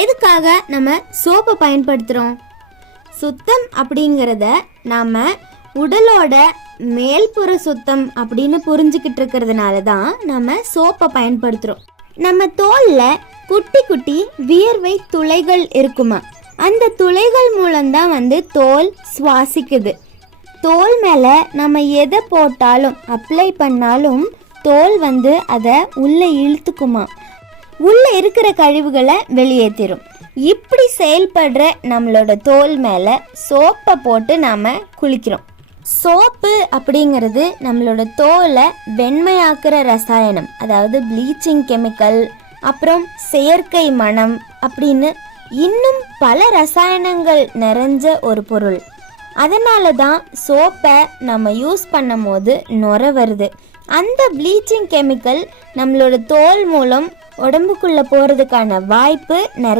எதுக்காக நம்ம சோப்பை பயன்படுத்துகிறோம்? சுத்தம் அப்படிங்கிறத நாம் உடலோட மேல்புற சுத்தம் அப்படின்னு புரிஞ்சுக்கிட்டு இருக்கிறதுனால தான் நம்ம சோப்பை பயன்படுத்துகிறோம். நம்ம தோலில் குட்டி குட்டி வியர்வை துளைகள் இருக்குமா, அந்த துளைகள் மூலம்தான் தோல் சுவாசிக்குது. தோல் மேலே நம்ம எதை போட்டாலும் அப்ளை பண்ணாலும் தோல் அதை உள்ளே இழுத்துக்குமா, உள்ளே இருக்கிற கழிவுகளை வெளியேற்றிடும். இப்படி செயல்படுற நம்மளோட தோல் மேலே சோப்பை போட்டு நாம் குளிக்கிறோம். சோப்பு அப்படிங்கிறது நம்மளோட தோலை வெண்மையாக்குற ரசாயனம், அதாவது ப்ளீச்சிங் கெமிக்கல், அப்புறம் செயற்கை மணம் அப்படின்னு இன்னும் பல ரசாயனங்கள் நிறைஞ்ச ஒரு பொருள். அதனால தான் சோப்பை நம்ம யூஸ் பண்ணும் போது நுரை வருது. அந்த ப்ளீச்சிங் கெமிக்கல் நம்மளோட தோல் மூலம் உடம்புக்குள்ளே போகிறதுக்கான வாய்ப்பு நிறைய